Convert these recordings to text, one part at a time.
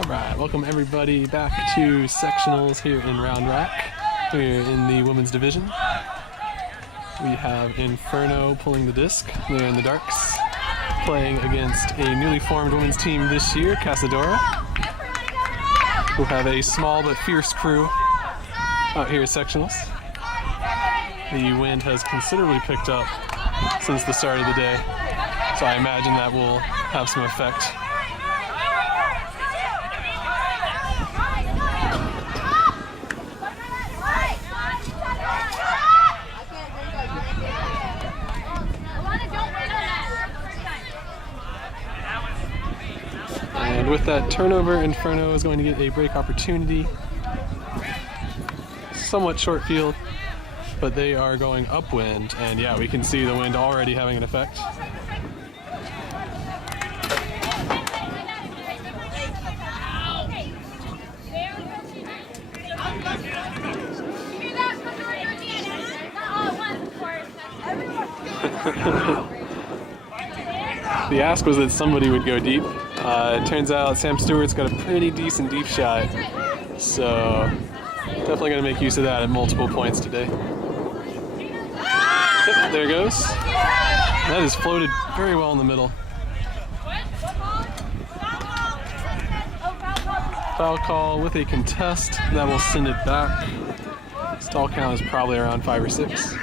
Alright, welcome everybody back to Sectionals here in Round Rack. We're in the women's division. We have Inferno pulling the disc. They're in the darks, playing against a newly formed women's team this year, Cazadora, who have a small but fierce crew out here at Sectionals. The wind has considerably picked up since the start of the day, so I imagine that will have some effect. And with that turnover, Inferno is going to get a break opportunity. Somewhat short field, but they are going upwind, and yeah, we can see the wind already having an effect. The ask was that somebody would go deep. It turns out Sam Stewart's got a pretty decent deep shot, so definitely going to make use of that at multiple points today. Yep, there it goes. That is floated very well in the middle. Foul call with a contest. That will send it back. Stall count is probably around 5 or 6.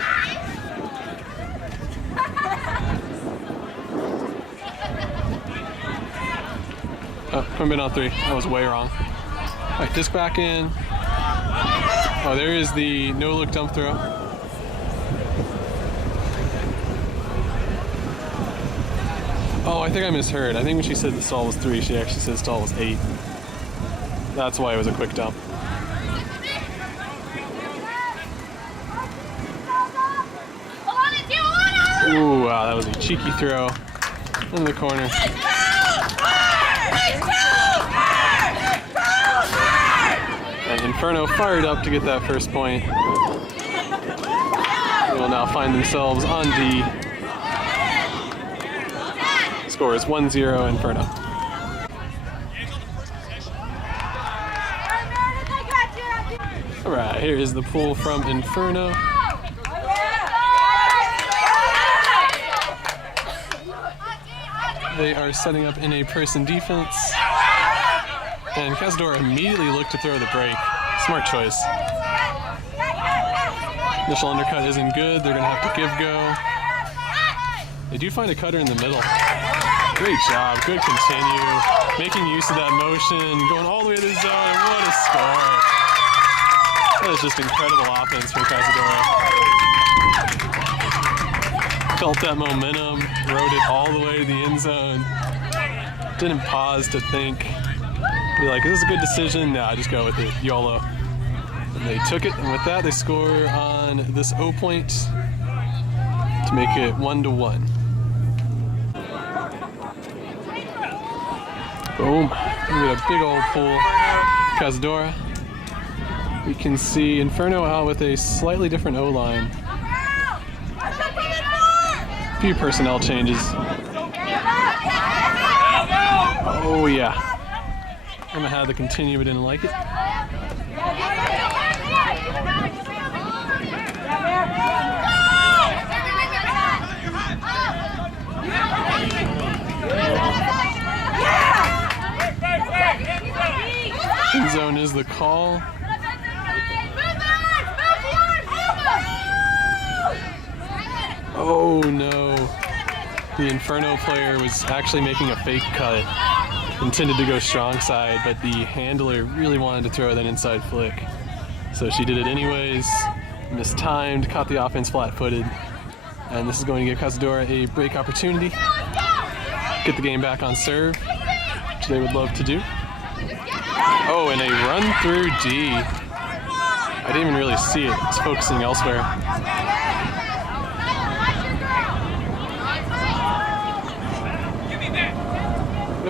Oh, could have been on 3. That was way wrong. All right, disc back in. Oh, there is the no-look dump throw. Oh, I think I misheard. I think when she said the stall was 3, she actually said the stall was 8. That's why it was a quick dump. Ooh, wow, that was a cheeky throw in the corner. And Inferno fired up to get that first point. They will now find themselves on D. Score is 1-0 Inferno. Alright, here is the pull from Inferno. They are setting up in a person defense. And Cazadora immediately looked to throw the break. Smart choice. Initial undercut isn't good. They're going to have to give go. They do find a cutter in the middle. Great job. Good continue. Making use of that motion. Going all the way to the zone. What a score. That is just incredible offense from Cazadora. Felt that momentum. Rode it all the way to the end zone. Didn't pause to think. Be like, is this a good decision? Nah, just go with it. YOLO. And they took it, and with that, they score on this O point to make it 1-1. Boom. We get a big old pull. Cazadora. We can see Inferno out with a slightly different O-line. A few personnel changes. Oh, yeah. Emma had to continue, but didn't like it. End zone is the call. Oh no. The Inferno player was actually making a fake cut. Intended to go strong side, but the handler really wanted to throw that inside flick. So she did it anyways, mistimed, caught the offense flat-footed, and this is going to give Cazadora a break opportunity. Get the game back on serve, which they would love to do. Oh, and a run through D. I didn't even really see it, it's focusing elsewhere.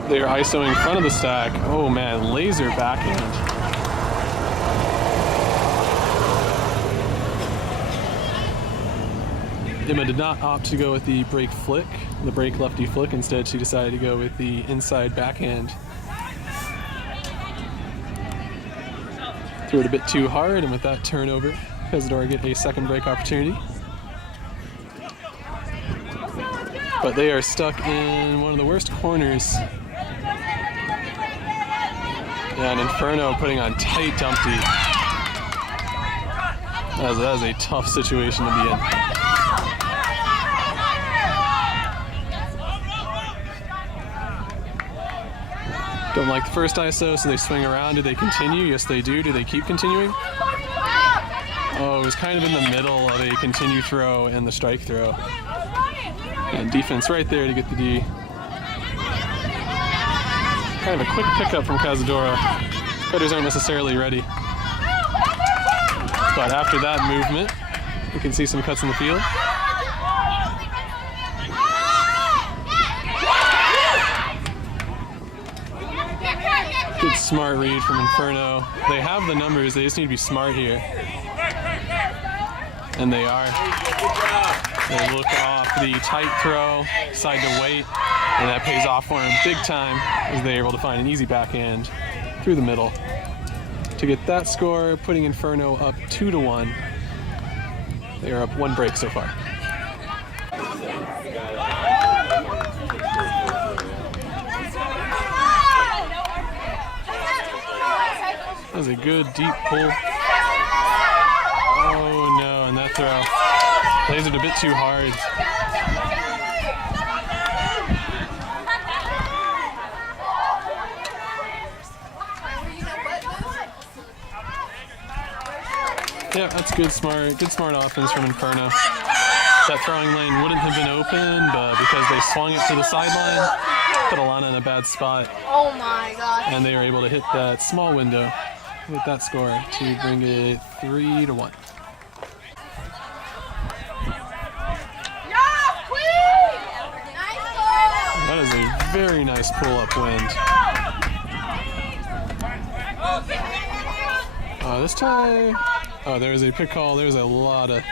They are ISOing in front of the stack. Oh man, laser backhand. Emma did not opt to go with the break flick, the break lefty flick. Instead, she decided to go with the inside backhand. Threw it a bit too hard, and with that turnover, Cazadora get a second break opportunity. But they are stuck in one of the worst corners. Yeah, and Inferno putting on tight Dumpty. That is a tough situation to be in. Don't like the first ISO, so they swing around. Do they continue? Yes, they do. Do they keep continuing? Oh, it was kind of in the middle of a continue throw and the strike throw. And defense right there to get the D. Kind of a quick pickup from Cazadora. Cutters aren't necessarily ready. But after that movement, you can see some cuts in the field. Good smart read from Inferno. They have the numbers, they just need to be smart here. And they are. They look off the tight throw, decide to wait, and that pays off for them big time as they're able to find an easy backhand through the middle to get that score, putting Inferno up 2-1. They are up 1 break so far. That was a good deep pull. Oh no, and that throw lasered a bit too hard. Yeah, that's good smart offense from Inferno. That throwing lane wouldn't have been open, but because they swung it to the sideline, put Alana in a bad spot. Oh my gosh. And they were able to hit that small window with that score to bring it 3-1. That is a very nice pull-up wind. This time, there was a pick call. There was a lot of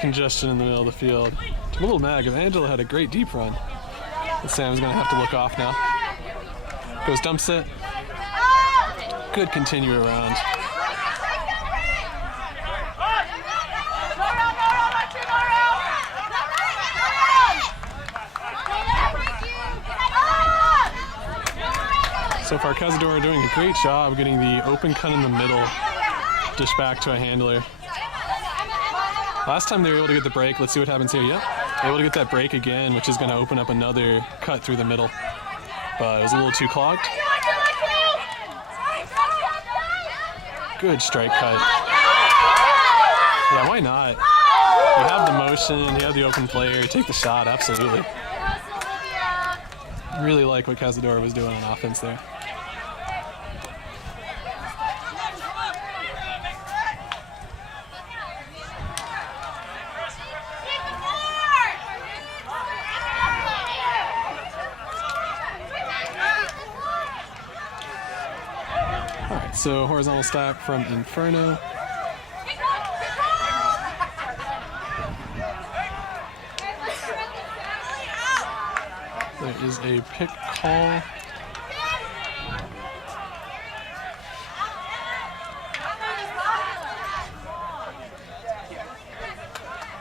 congestion in the middle of the field. I'm a little mad because Angela had a great deep run. And Sam's gonna have to look off now. Goes dump set. Good continue around. So far, Cazadora doing a great job getting the open cut in the middle dish back to a handler. Last time they were able to get the break. Let's see what happens here. Yep, able to get that break again, which is going to open up another cut through the middle. But it was a little too clogged. Good strike cut. Yeah, why not? You have the motion, you have the open player, take the shot, absolutely. Really like what Cazadora was doing on offense there. Alright, so horizontal stack from Inferno. There is a pick call.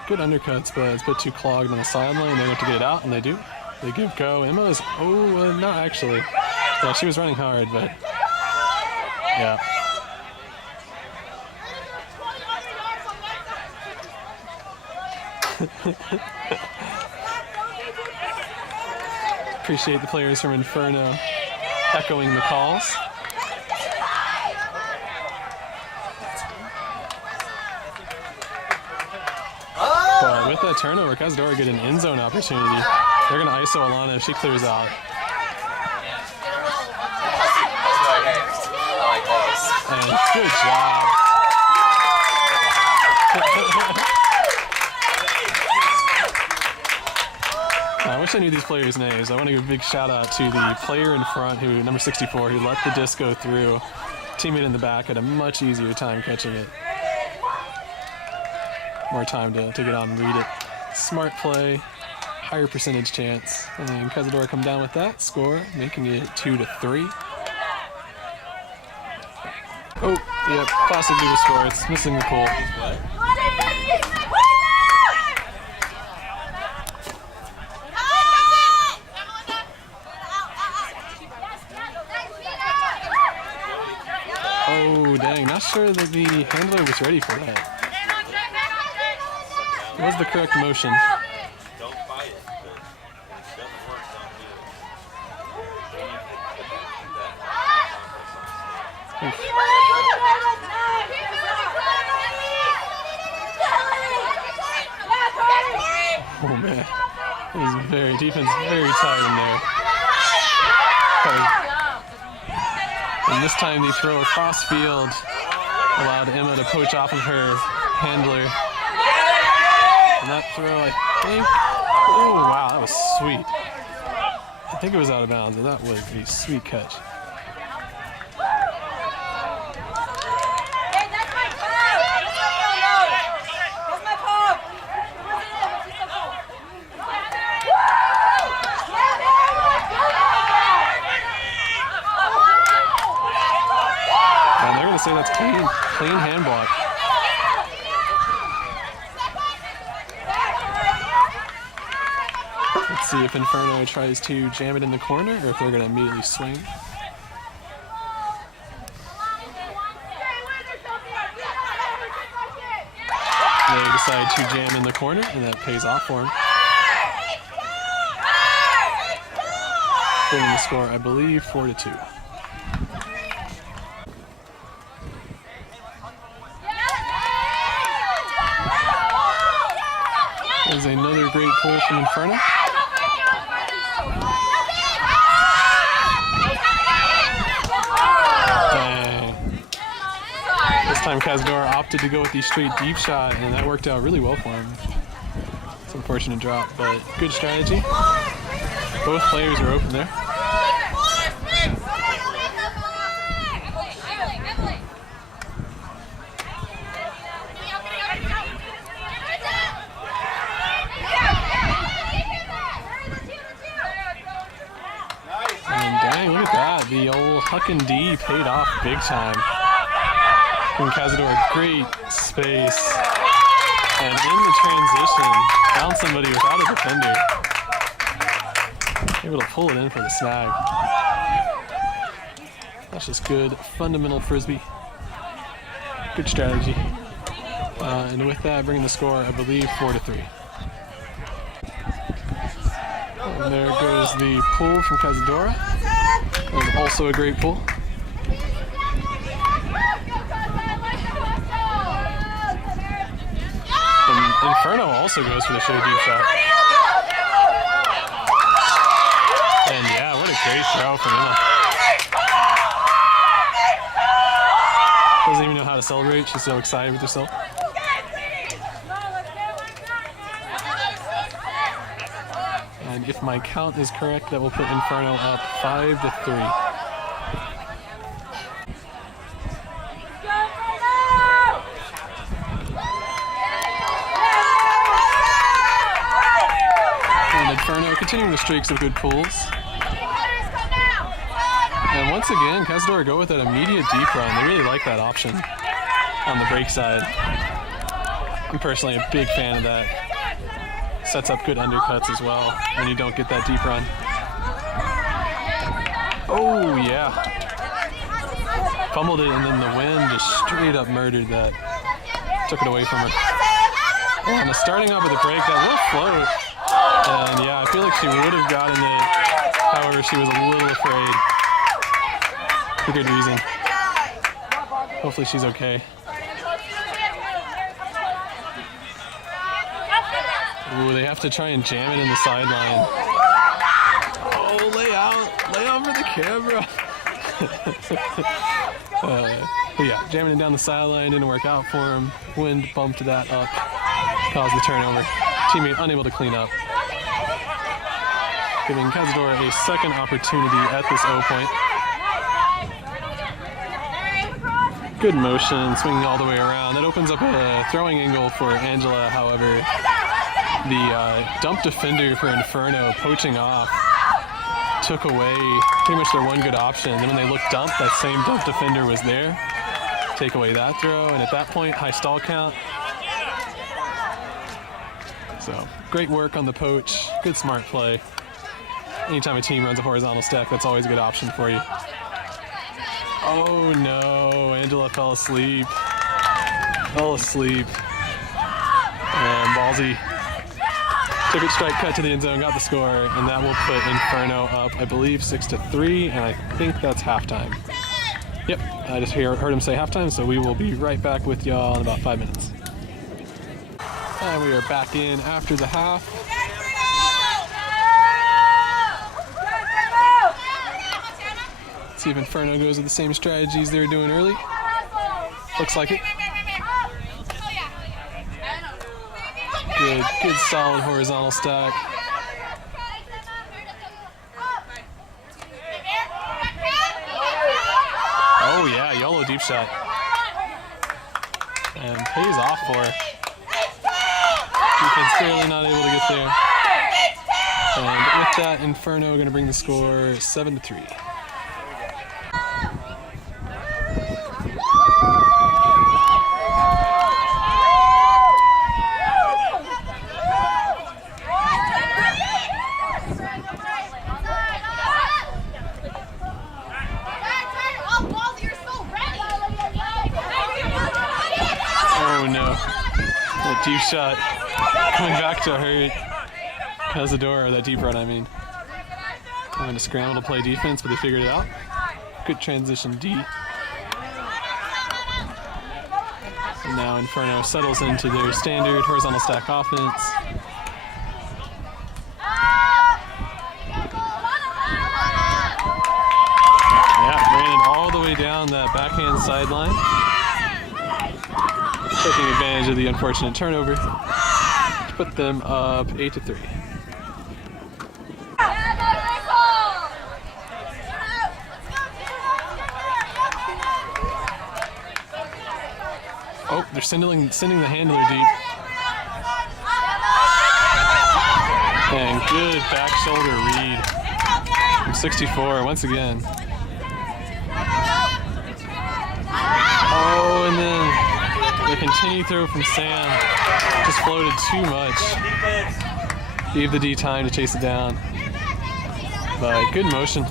Good undercuts, but it's a bit too clogged on the sideline. They want to get it out, and they do. They give go. Emma is, not actually. Yeah, she was running hard, but yeah. Appreciate the players from Inferno echoing the calls. But with that turnover, Cazadora get an end zone opportunity. They're going to ISO Alana if she clears out. And good job. I wish I knew these players' names. I want to give a big shout out to the player in front, number 64, who let the disc go through. Teammate in the back had a much easier time catching it. More time to get on and read it. Smart play, higher percentage chance. And Cazadora come down with that score, making it 2-3. Oh, yep, classic Diva score. It's missing the pull. Oh, dang, not sure that the handler was ready for that. It was the correct motion. Don't fight it, but if it doesn't work, don't do it. Oh man, this is very defense, very tired in there. And this time the throw across field allowed Emma to poach off of her handler. And that throw, I think, oh wow, that was sweet. I think it was out of bounds, but that was a sweet catch. Say that's clean hand block. Let's see if Inferno tries to jam it in the corner or if they're going to immediately swing. They decide to jam in the corner, and that pays off for them. Bringing the score, I believe, 4-2. There's another great pull from Inferno. Dang. This time Cazadora opted to go with the straight deep shot, and that worked out really well for him. It's an unfortunate drop, but good strategy. Both players are open there. Dang, look at that. The old huck and D paid off big time. From Cazadora, great space. And in the transition, found somebody without a defender. Able to pull it in for the snag. That's just good fundamental frisbee. Good strategy. And with that, bringing the score, I believe, 4-3. And there goes the pull from Cazadora. And also a great pull. And Inferno also goes for the show deep shot. And yeah, what a great throw from Emma. Doesn't even know how to celebrate. She's so excited with herself. And if my count is correct, that will put Inferno up 5-3. And Inferno continuing the streaks of good pulls. And once again, Cazadora go with that immediate deep run. They really like that option on the break side. I'm personally a big fan of that. Sets up good undercuts as well when you don't get that deep run. Oh yeah. Fumbled it and then the wind just straight up murdered that. Took it away from her. And starting off with a break, that will float. And yeah, I feel like she would have gotten it. However, she was a little afraid. For good reason. Hopefully she's okay. Ooh, they have to try and jam it in the sideline. Oh, lay out for the camera. But yeah, jamming it down the sideline didn't work out for him. Wind bumped that up, caused the turnover. Teammate unable to clean up. Giving Cazadora a second opportunity at this O point. Good motion, swinging all the way around. That opens up a throwing angle for Angela, however. The dump defender for Inferno poaching off took away pretty much their one good option. Then when they looked dump, that same dump defender was there. take away that throw, and at that point, high stall count. So, great work on the poach, good smart play. Anytime a team runs a horizontal stack, that's always a good option for you. Oh no, Angela fell asleep. And Ballsy took it strike, cut to the end zone, got the score, and that will put Inferno up, I believe, 6-3, and I think that's halftime. Yep, I just heard him say halftime, so we will be right back with y'all in about 5 minutes. And we are back in after the half. See if Inferno goes with the same strategies they were doing early. Looks like it. Good solid horizontal stack. Oh yeah, YOLO deep shot. And pays off for her. Defense clearly not able to get there. And with that, Inferno going to bring the score 7-3. Deep shot coming back to hurt Cazadora, that deep run, I mean. Going to scramble to play defense, but they figured it out. Good transition D. And now Inferno settles into their standard horizontal stack offense. Yeah, ran it all the way down that backhand sideline. Taking advantage of the unfortunate turnover to put them up 8-3. Oh, they're sending the handler deep. And good back shoulder read from 64 once again. Oh, and then the continued throw from Sam just floated too much. Gave the D time to chase it down. But good motion.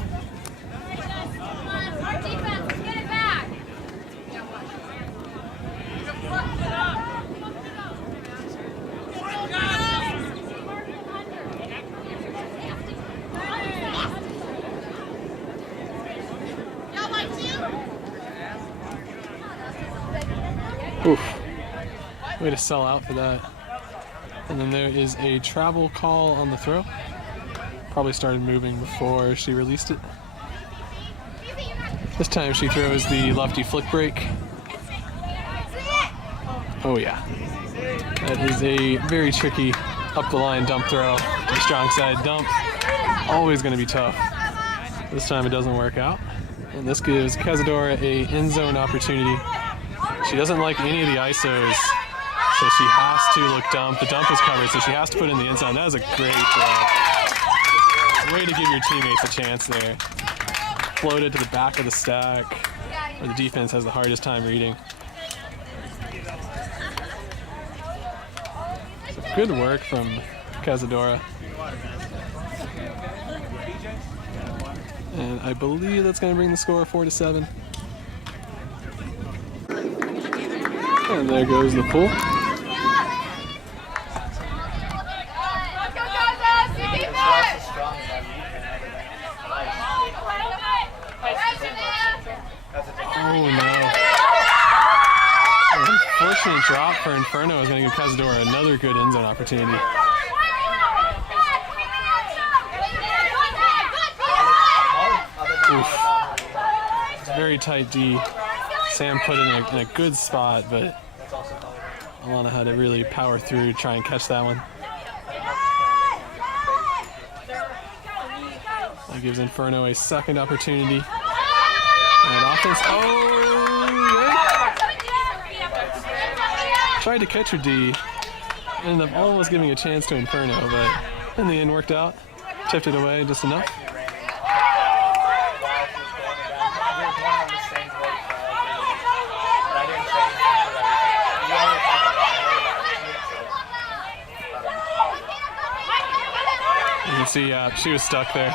Oof. Way to sell out for that. And then there is a travel call on the throw. Probably started moving before she released it. This time she throws the lefty flick break. Oh yeah. That is a very tricky up the line dump throw. The strong side dump. Always going to be tough. This time it doesn't work out. And this gives Cazadora a end zone opportunity. She doesn't like any of the ISOs, so she has to look dump. The dump is covered, so she has to put in the end zone. That was a great throw. Way to give your teammates a chance there. Floated to the back of the stack, where the defense has the hardest time reading. So good work from Cazadora. And I believe that's going to bring the score 4-7. And there goes the pull. Oh no. An unfortunate drop for Inferno is going to give Cazadora another good end zone opportunity. Oof. It's very tight D. Sam put it in a good spot, but Alana had to really power through to try and catch that one. That gives Inferno a second opportunity. And offense, yeah. Tried to catch her D. Ended up almost giving a chance to Inferno, but in the end worked out. Tipped it away just enough. see, she was stuck there.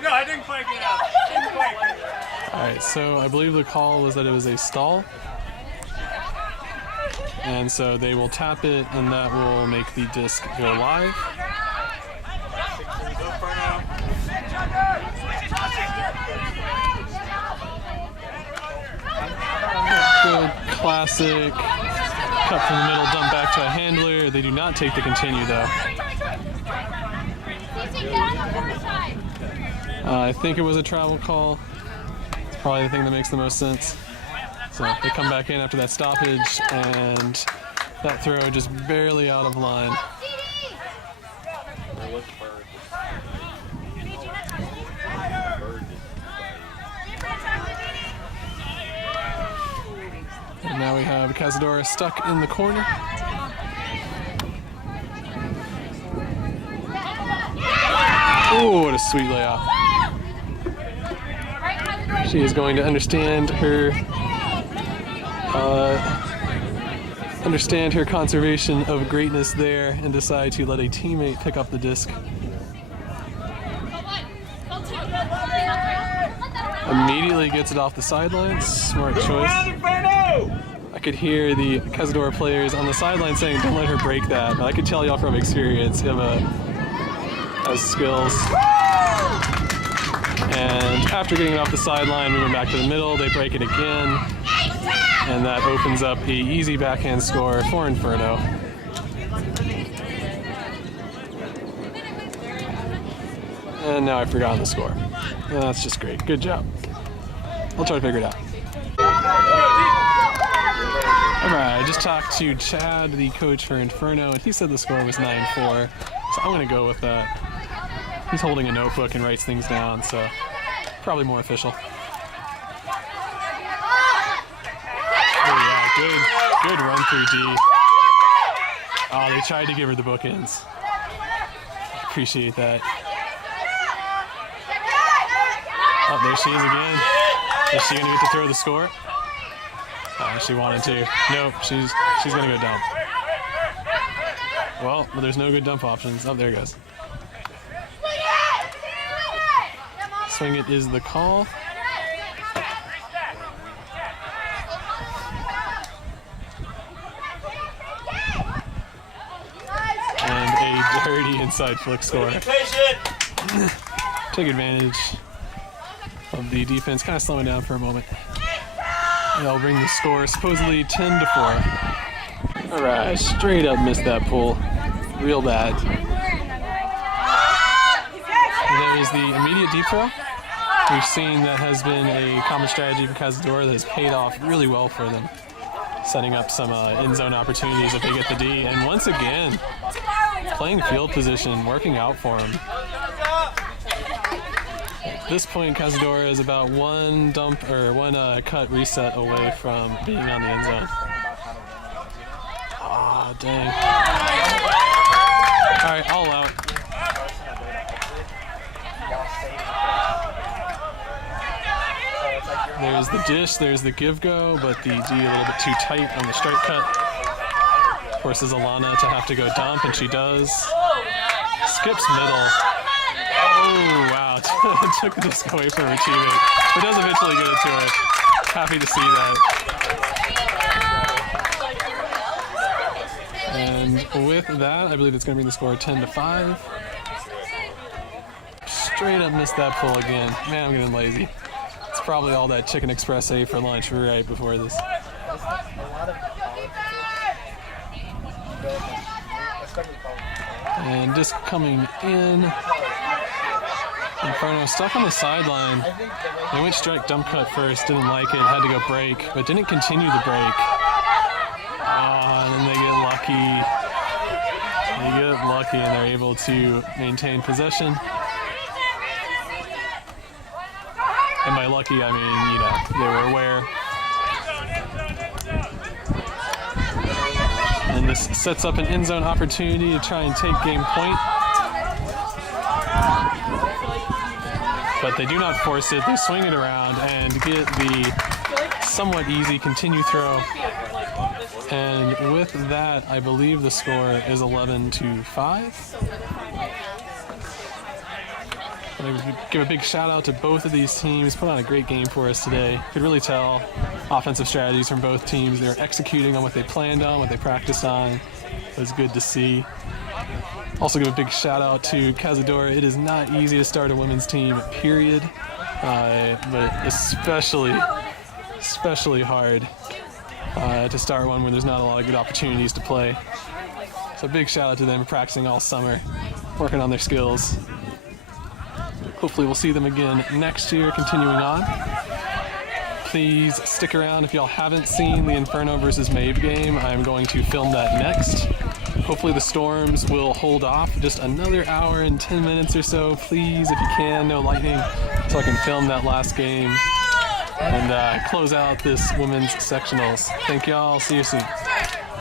No, I didn't quite get out. Alright, so I believe the call was that it was a stall. And so they will tap it, and that will make the disc go live. Good classic cut from the middle, dump back to a handler. They do not take the continue though. I think it was a travel call. It's probably the thing that makes the most sense. So they come back in after that stoppage, and that throw just barely out of line. And now we have Cazadora stuck in the corner. Oh, what a sweet layoff. She is going to understand her conservation of greatness there and decide to let a teammate pick up the disc. Immediately gets it off the sidelines. Smart choice. I could hear the Cazadora players on the sideline saying, "Don't let her break that." But I could tell y'all from experience, Emma has skills. And after getting it off the sideline, moving back to the middle, they break it again. And that opens up the easy backhand score for Inferno. And now I've forgotten the score. And that's just great. Good job. I'll try to figure it out. Alright, I just talked to Chad, the coach for Inferno, and he said the score was 9-4. So I'm going to go with that. He's holding a notebook and writes things down, so probably more official. Oh yeah, good run through D. Oh, they tried to give her the bookends. Appreciate that. Oh, there she is again. Is she gonna get to throw the score? She wanted to. Nope, she's gonna go dump. Well, there's no good dump options. Oh, there it goes. Swing it is the call. And a dirty inside flick score. Take advantage of the defense, kind of slowing down for a moment. They'll bring the score supposedly 10-4. All right, straight up missed that pull, real bad. And there is the immediate deep throw. We've seen that has been a common strategy for Cazadora that has paid off really well for them, setting up some end zone opportunities if they get the D. And once again, playing field position, working out for them. At this point, Cazadora is about one cut reset away from being on the end zone. Ah, dang. All right, all out. There's the dish, there's the give go, but the D a little bit too tight on the strike cut. Forces Alana to have to go dump, and she does. Skips middle. Oh, wow. Took the disc away from her teammate. But does eventually get it to her. Happy to see that. And with that, I believe it's going to bring the score 10-5. Straight up missed that pull again. Man, I'm getting lazy. It's probably all that Chicken Express ate for lunch right before this. And disc coming in. Inferno stuck on the sideline. They went strike dump cut first, didn't like it, had to go break, but didn't continue the break. And then they get lucky. They get lucky and they're able to maintain possession. And by lucky, I mean, you know, they were aware. And this sets up an end zone opportunity to try and take game point. But they do not force it. They swing it around and get the somewhat easy continue throw. And with that, I believe the score is 11-5. I give a big shout out to both of these teams. Put on a great game for us today. Could really tell offensive strategies from both teams. They're executing on what they planned on, what they practiced on. It was good to see. Also give a big shout out to Cazadora. It is not easy to start a women's team, period. But especially hard to start one when there's not a lot of good opportunities to play. So big shout out to them for practicing all summer, working on their skills. Hopefully we'll see them again next year, continuing on. Please stick around if y'all haven't seen the Inferno versus Maeve game. I'm going to film that next. Hopefully the storms will hold off just another hour and 10 minutes or so. Please, if you can, no lightning, so I can film that last game and close out this women's sectionals. Thank y'all. See you soon.